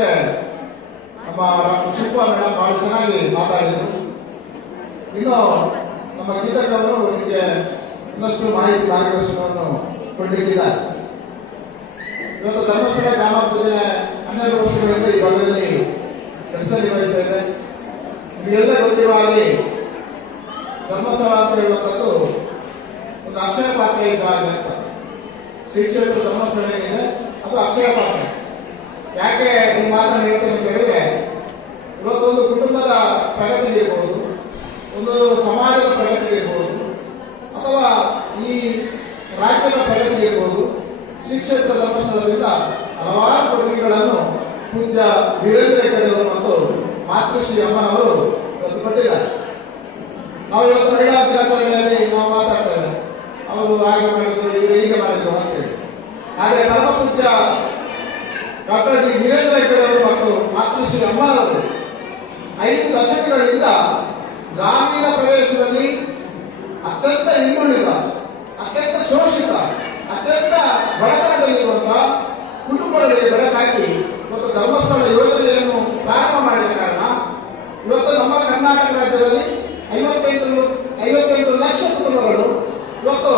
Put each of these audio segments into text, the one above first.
ಬಗ್ಗೆ ನಮ್ಮ ಶಿಲ್ಪ ಮೇಡಮ್ ಬಹಳ ಚೆನ್ನಾಗಿ ಮಾತಾಡಿದರು. ಇನ್ನು ನಮ್ಮ ಗೀತಕ್ ಅವರು ನಿಮಗೆ ಇನ್ನಷ್ಟು ಮಾಹಿತಿ ಮಾರ್ಗದರ್ಶನವನ್ನು ಕೊಟ್ಟಿದ್ದಾರೆ ಇವತ್ತು ಧರ್ಮಸ್ಥಳ ಗ್ರಾಮಾಂತರ ಹನ್ನೆರಡು ವರ್ಷಗಳಿಂದ ಈ ಭಾಗದಲ್ಲಿ ಕೆಲಸ ನಿರ್ವಹಿಸ್ತಾ ಇದೆ. ನಿಮಗೆಲ್ಲ ಗೊತ್ತಿರುವ ಹಾಗೆ ಧರ್ಮಸ್ಥಳ ಅಂತ ಹೇಳುವಂಥದ್ದು ಒಂದು ಅಕ್ಷಯ ಪಾತ್ರೆ ಇದ್ದಾಗ ಶ್ರೀ ಕ್ಷೇತ್ರ ಧರ್ಮಸ್ಥಳ ಏನಿದೆ, ಅದು ಅಕ್ಷಯ ಪಾತ್ರೆ. ಯಾಕೆ ಈ ಮಾತನ್ನು ಹೇಳ್ತೇನೆ ಅಂತ ಹೇಳಿದ್ರೆ, ಇವತ್ತೊಂದು ಕುಟುಂಬದ ಪ್ರಗತಿ ಇರಬಹುದು ಒಂದು ಸಮಾಜದ ಪ್ರಗತಿ ಇರಬಹುದು ಅಥವಾ ಈ ರಾಜ್ಯದ ಪ್ರಗತಿ ಇರಬಹುದು ಕ್ಷೇತ್ರ ಧರ್ಮಸ್ಥಳದಿಂದ ಹಲವಾರು ಕೊಡುಗೆಗಳನ್ನು ಪೂಜ್ಯ ವೀರೇಂದ್ರ ಕಡೆಯವರು ಮತ್ತು ಮಾತೃಶ್ರೀ ಅಮ್ಮನವರು ಇವತ್ತು ಕೊಟ್ಟಿದ್ದಾರೆ. ನಾವು ಇವತ್ತು ಮಹಿಳಾ ದಿನಾಚರಣೆಯಲ್ಲಿ ನಾವು ಮಾತಾಡ್ತೇವೆ ಅವರು ಹಾಗೆ ಮಾಡಿದ್ರು, ಇವರು ಹೀಗೆ ಮಾಡಿದ್ರು ಅಂತೇಳಿ ಆದರೆ ಪರಮ ಪೂಜ್ಯ ಡಾಕ್ಟರ್ ಡಿ ವೀರೇಂದ್ರ ಹೆಗ್ಗಡೆಯವರು ಮತ್ತು ಮಾತೃಶ್ರೀ ಅಮ್ಮನವರು ಐದು ದಶಕಗಳಿಂದ ಗ್ರಾಮೀಣ ಪ್ರದೇಶದಲ್ಲಿ ಅತ್ಯಂತ ಹಿಂದುಳಿದ ಅತ್ಯಂತ ಶೋಷಿತ, ಅತ್ಯಂತ ಬಡತನದಲ್ಲಿರುವಂತಹ ಕುಟುಂಬಗಳಿಗೆ ಬೆಳಕಾಗಿ ಮತ್ತು ಧರ್ಮಸ್ಥಳ ಯೋಜನೆಯನ್ನು ಪ್ರಾರಂಭ ಮಾಡಿದ ಕಾರಣ ಇವತ್ತು ನಮ್ಮ ಕರ್ನಾಟಕ ರಾಜ್ಯದಲ್ಲಿ ಐವತ್ತೈದು ಐವತ್ತೈದು ಲಕ್ಷ ಕುಟುಂಬಗಳು ಇವತ್ತು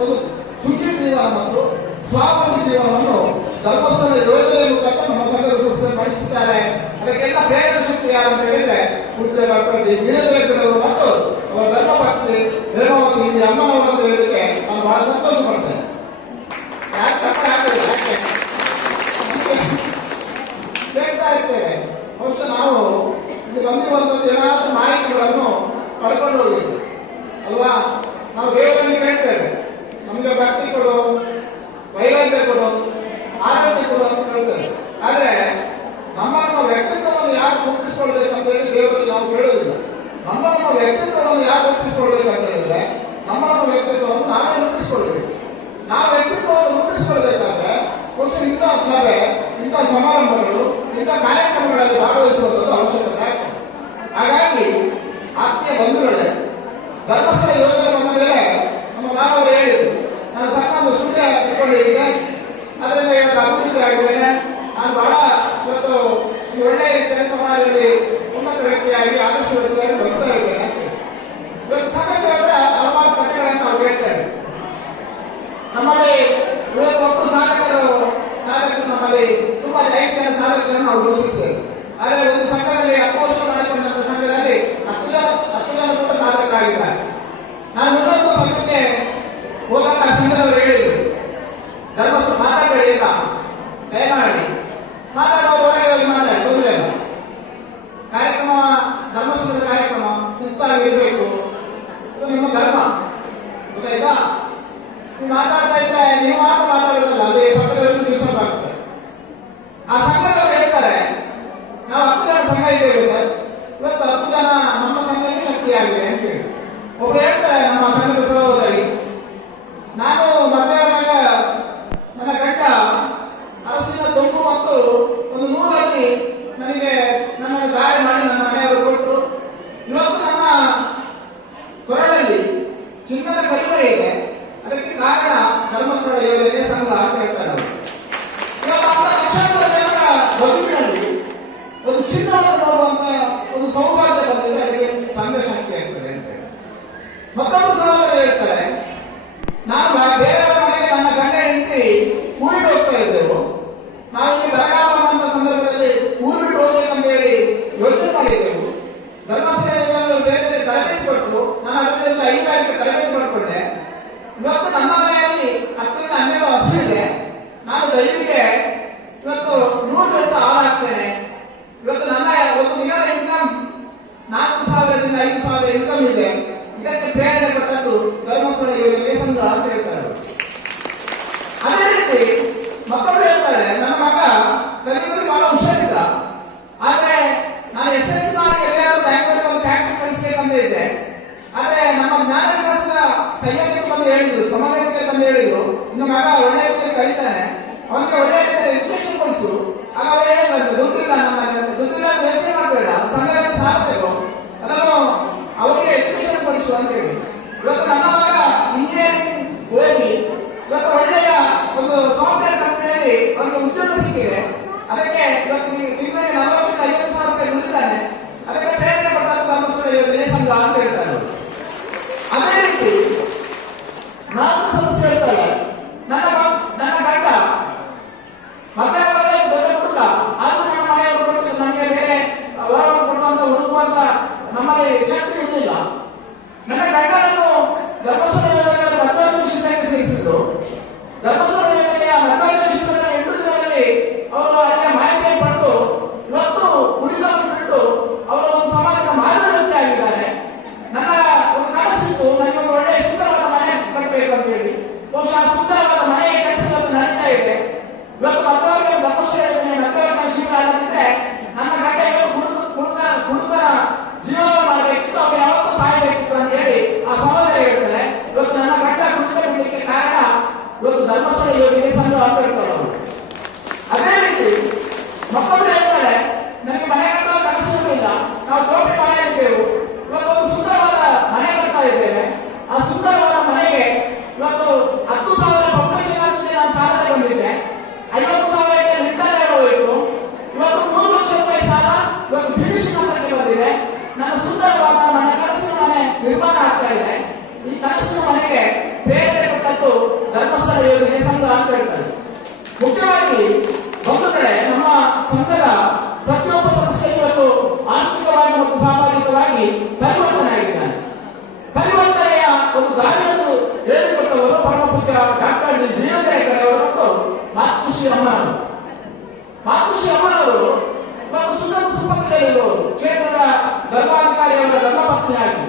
ಒಂದು ಸುಖಿ ಜೀವನ ಮತ್ತು ಸ್ವಾವಲಂಬಿ ಜೀವನವನ್ನು ಧರ್ಮಸ್ಥಳ ಯೋಜನೆ ಮುಖಾಂತರ ನಮ್ಮ ಸಂಘದ ನಡೆಸುತ್ತಾರೆ ಅದಕ್ಕೆಲ್ಲ ಪ್ರೇರಣ ಶಕ್ತಿ ಯಾರು ಅಂತ ಹೇಳಿದ್ರೆ ಪೂಜ್ಯ ಡಾಕ್ಟರ್ ಡಿ ಮತ್ತು ಅವರ ಧರ್ಮಪತ್ನಿ ಹೇಮಾವತಿ ಇಲ್ಲಿ ಅಮ್ಮನವರು ಅಂತ ಹೇಳಿದ್ರೆ ನಾನು ಬಹಳ ಸಂತೋಷ ಪಡ್ತೇನೆ. ಕೇಳ್ತಾ ಇರ್ತೇವೆ. ಬಹುಶಃ ನಾವು ಇಲ್ಲಿ ಬಂದಿರುವಂತದ್ದು ಏನಾದರೂ ಮಾಹಿತಿಗಳನ್ನು ಪಡ್ಕೊಂಡು ಹೋಗಿದ್ವಿ ಅಲ್ವಾ? ನಾವು ದೇವರನ್ನು ಕೇಳ್ತೇವೆ. ನಮಗೆ ಭಕ್ತಿ ಕೊಡು ವೈರಾಗ್ಯ ಕೊಡು ಆರೋಗ್ಯ ಕೊಡು ಅಂತ ಕೇಳ್ತೇವೆ ಆದ್ರೆ ನಮ್ಮ ನಮ್ಮ ವ್ಯಕ್ತಿತ್ವವನ್ನು ಯಾರು ರೂಪಿಸ್ಕೊಳ್ಬೇಕು ಅಂತ ಹೇಳಿ ದೇವರಲ್ಲಿ ನಾವು ಕೇಳುವುದಿಲ್ಲ ನಮ್ಮ ನಮ್ಮ ವ್ಯಕ್ತಿತ್ವವನ್ನು ಯಾರು ರೂಪಿಸ್ಕೊಳ್ಬೇಕು ಅಂತ ಹೇಳಿದ್ರೆ ನಮ್ಮ ನಮ್ಮ ವ್ಯಕ್ತಿತ್ವವನ್ನು ನಾವೇ ರೂಪಿಸ್ಕೊಳ್ಬೇಕು ನಾವು ವ್ಯಕ್ತಿತ್ವವನ್ನು ರೂಪಿಸ್ಕೊಳ್ಬೇಕಾದ್ರೆ ಬಹುಶಃ ಇಂಥ ಸಭೆ ಇಂಥ ಸಮಾರಂಭಗಳು ಇಂಥ ಕಾರ್ಯಕ್ರಮಗಳಲ್ಲಿ ಭಾಗವಹಿಸುವಂಥದ್ದು ಅವಶ್ಯಕತೆ ಆಗ್ತದೆ ಹಾಗಾಗಿ ಆತ್ಮೀಯ ಬಂಧುಗಳೇ ಧರ್ಮಸ್ಥಳ ಯೋಜನೆ ಬಂದ ಮೇಲೆ ನಮ್ಮ ಮಾನವರು ಹೇಳಿದ್ರು ನಾನು ಸಣ್ಣ ಒಂದು ಸ್ಟುಡಿಯೋ ಇಟ್ಕೊಂಡಿದ್ದೆ ಅದರಿಂದ ಇವತ್ತು ಅಭಿವೃದ್ಧಿ ಆಗಿದ್ದೇನೆ ನಾನು ಬಹಳ ಇವತ್ತು ಈ ಒಳ್ಳೆಯ ರೀತಿಯ ಸಮಾಜದಲ್ಲಿ ಉನ್ನತ ವ್ಯಕ್ತಿಯಾಗಿ ಆದರ್ಶ ವ್ಯಕ್ತಿಯಾಗಿ ಬರ್ತಾ ಇದ್ದೇನೆ ಇವತ್ತು ಸಂಘಕ್ಕೆ ಹೋದ್ರೆ ಹಲವಾರು ಕಥೆಗಳನ್ನು ನಾವು ಹೇಳ್ತೇವೆ ನಮ್ಮಲ್ಲಿ ಇವತ್ತು ಒಬ್ಬರು ಸಾಧಕರು ಸಾಧಕರು ನಮ್ಮಲ್ಲಿ ತುಂಬಾ ದೈಹಿಕ ಸಾಧಕರನ್ನು ನಾವು ಗುರುತಿಸ್ತೇವೆ ಆದರೆ ಒಂದು ಸಂಘದಲ್ಲಿ ಹತ್ತು ವರ್ಷ ಮಾಡಿಕೊಂಡಂತ ಸಂಘದಲ್ಲಿ ಹತ್ತು ಜನ ಹತ್ತು ಜನ ಕೂಡ ಸಾಧಕರಾಗಿದ್ದಾರೆ ನಾನು ಇನ್ನೊಂದು ಸಂಘಕ್ಕೆ ಹೋದಾಗ ಆ ಸಂಘದವರು ಹೇಳಿದ್ರು ಧರ್ಮಸ್ಥ ಮಾತಾಡಬೇಡಿ ಇಲ್ಲ ದಯಮಾಡಿ ಮಾತಾಡುವ ಹೊರಗೆ ಹೋಗಿ ಮಾತಾಡಿ ತೊಂದರೆ ಇಲ್ಲ ಕಾರ್ಯಕ್ರಮ ಧರ್ಮಸ್ಥಳದ ಕಾರ್ಯಕ್ರಮ ಇದು ನಿಮ್ಮ ಧರ್ಮ ಗೊತ್ತಾಯ್ತಾ? ನೀವು ಮಾತಾಡ್ತಾ ಇದ್ರೆ ನೀವು ಮಾತ್ರ ಹೇಳಿದ್ರು ಸಮನ್ವಯಕ್ಕೆ ತಂದು ಹೇಳಿದ್ರು ಇನ್ನು ಮಗ ಒಳ್ಳೆ ಅಮ್ಮನವರು ಮಹರ್ಷಿ ಅಮ್ಮನವರು ಮತ್ತು ಸುಗಮ ಸುಪತ್ನಿಯರು ಕ್ಷೇತ್ರದ ಧರ್ಮಾಧಿಕಾರಿಯವರ ಧರ್ಮಪತ್ನಿಯಾಗಿ.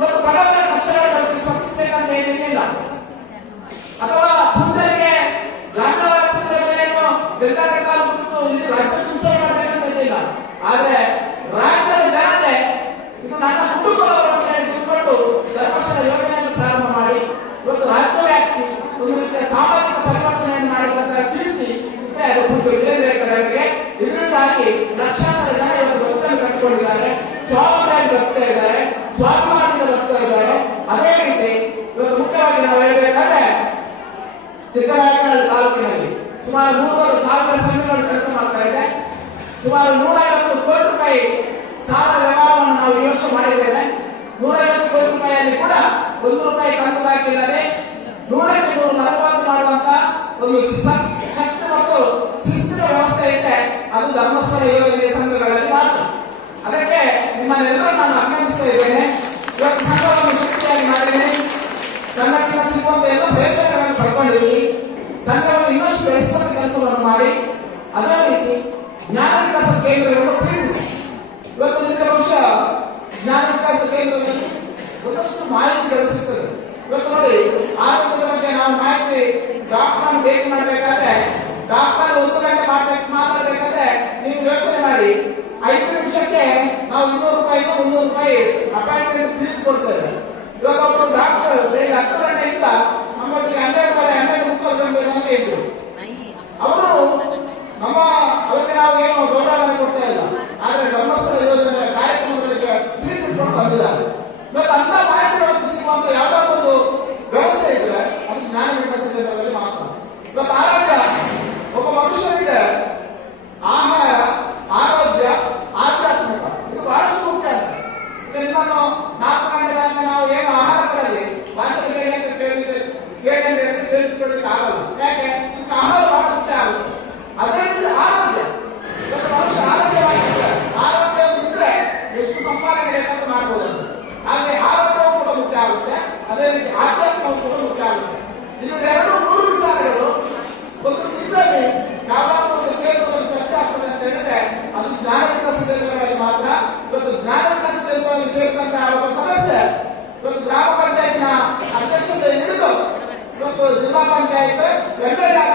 ಮತ್ತು ಪದಗಳ ಕಷ್ಟಗಳನ್ನು ಸ್ಪರ್ಧಿಸಬೇಕಂತ ಏನೇನಿಲ್ಲ ಮೂರುವರೆ ಸಾವಿರ ಸಂಘಗಳು ಕೆಲಸ ಮಾಡ್ತಾ ಇದೆ. ಸುಮಾರು ನೂರೈವತ್ತು ಕೋಟಿ ರೂಪಾಯಿ ಸಾಲದ ವ್ಯವಹಾರವನ್ನು ನಾವು ಈ ಮಾಡಿದ್ದೇವೆ. ನೂರೈವತ್ತು ಕೋಟಿ ರೂಪಾಯಿಯಲ್ಲಿ ಕೂಡ ಒಂದು ರೂಪಾಯಿ ಕಂತು ಹಾಕಿಲ್ಲದೆ ನೂರಕ್ಕೆ ನೂರು ನಲವತ್ತು ಮಾಡುವಂತ ಒಂದು ಶಕ್ತಿ ಮತ್ತು ಶಿಸ್ತಿನ ವ್ಯವಸ್ಥೆ ಇದೆ. ಅದು ಧರ್ಮಸ್ಥಳ ಯೋಜನೆ. ಸಾಕಷ್ಟು ಮಾಹಿತಿ ಗಳಿಸುತ್ತದೆ ಇವತ್ತು ನೋಡಿ, ಆರೋಗ್ಯದ ಬಗ್ಗೆ ನಾವು ಮಾಹಿತಿ ಡಾಕ್ಟರ್ ಭೇಟಿ ಮಾಡಬೇಕಾದ್ರೆ ಡಾಕ್ಟರ್ ಒಂದು ಗಂಟೆ ಮಾಡ್ಬೇಕು ಮಾತಾಡ್ಬೇಕಾದ್ರೆ ನೀವು ಯೋಚನೆ ಮಾಡಿ. ಐದು ನಿಮಿಷಕ್ಕೆ ನಾವು ಇನ್ನೂರು ರೂಪಾಯಿ ಮುನ್ನೂರು ರೂಪಾಯಿ ಅಪಾಯಿಂಟ್ಮೆಂಟ್ ಫೀಸ್ ಕೊಡ್ತೇವೆ ಇವಾಗ ಒಬ್ಬರು ಡಾಕ್ಟರ್, ಬೆಳಿಗ್ಗೆ ಹತ್ತು ಗಂಟೆ ಇಲ್ಲ ನಮ್ಮೊಟ್ಟಿಗೆ ಹಂಡ್ರೆಡ್ ಬಾರಿ ಹಂಡ್ರೆಡ್ ಮುಕ್ಕಾಲು ಗಂಟೆ ನಮಗೆ ಇದ್ರು. ಅವರು ನಮ್ಮ, ಅವರಿಗೆ ನಾವು ಏನು ಗೌರವ ಕೊಡ್ತಾ ಇಲ್ಲ. ಆದ್ರೆ ಧರ್ಮಸ್ಥಳ ಯೋಜನೆ ಕಾರ್ಯಕ್ರಮಗಳಿಗೆ ಪ್ರೀತಿ ಕೊಟ್ಟು ಬಂದಿದ್ದಾರೆ. ಇವತ್ತು ಅಂತ espiritual panchayat M L R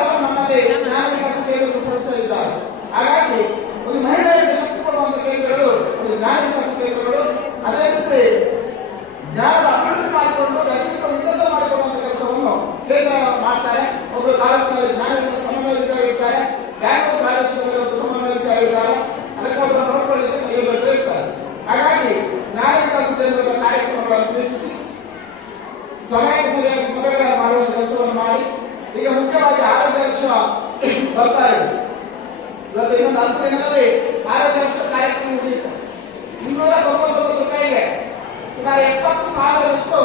ಸುಮಾರು ಎಪ್ಪತ್ತು ಸಾವಿರದಷ್ಟು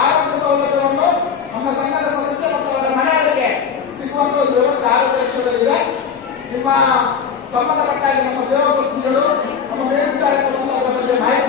ಆರೋಗ್ಯ ಸೌಲಭ್ಯವನ್ನು ನಮ್ಮ ಸಂಘದ ಸದಸ್ಯ ಮತ್ತು ಅವರ ಮನೆಯವರಿಗೆ ಸಿಗುವಂತ ಒಂದು ವ್ಯವಸ್ಥೆ ಆರೋಗ್ಯ ಕ್ಷೇತ್ರದಲ್ಲಿದೆ ನಿಮ್ಮ ಸಂಬಂಧಪಟ್ಟಾಗಿ ನಮ್ಮ ಸೇವಾ ಪ್ರತಿನಿಧಿಗಳು, ನಮ್ಮ ಮೇಲ್ವಿಚಾರಕರು ಅದರ ಬಗ್ಗೆ ಮಾಹಿತಿ